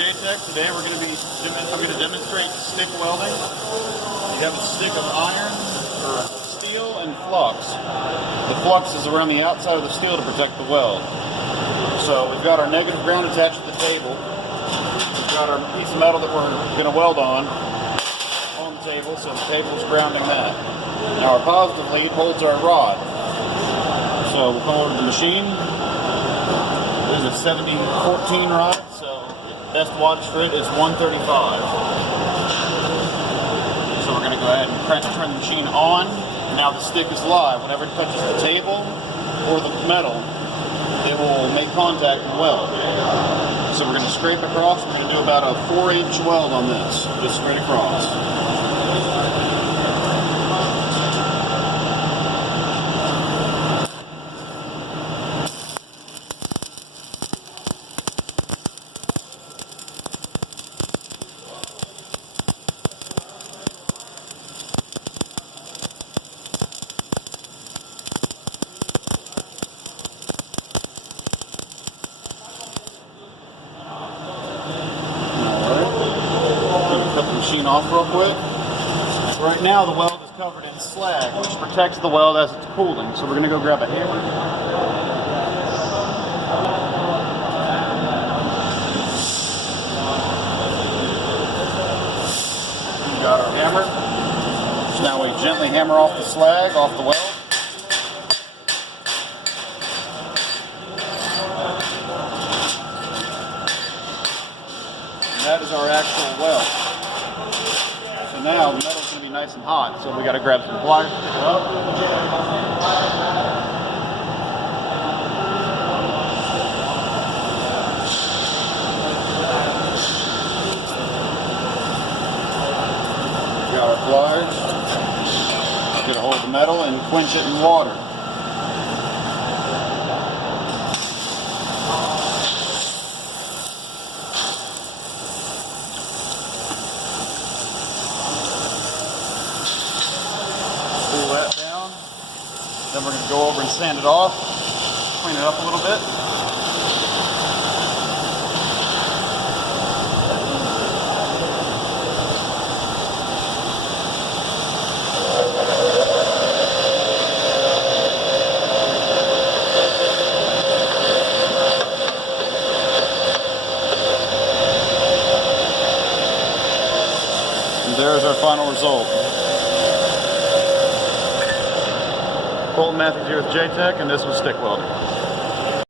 J-Tech. Today I'm going to demonstrate stick welding. You have a stick of iron or steel and flux. The flux is around the outside of the steel to protect the weld. So we've got our negative ground attached to the table. We've got our piece of metal that we're going to weld on the table, so the table is grounding that. Now our positive lead holds our rod. So we'll come over to the machine. There's a 70-14 rod, so best wattage for it is 135. So we're going to go ahead and turn the machine on. Now the stick is live. Whenever it touches the table or the metal, it will make contact and weld. So we're going to scrape across. We're going to do about a 4-inch weld on this, just straight across. Machine off real quick. Right now the weld is covered in slag, which protects the weld as it's cooling. So we're going to go grab a hammer. We've got our hammer. So now we gently hammer off the slag, off the weld. And that is our actual weld. Now the metal's going to be nice and hot, so we got to grab some pliers to pick it up. Got our pliers. Get a hold of the metal and quench it in water. Pull that down. Then we're going to go over and sand it off, clean it up a little bit. And there's our final result. Matthews here with J-Tech, and this was stick welding.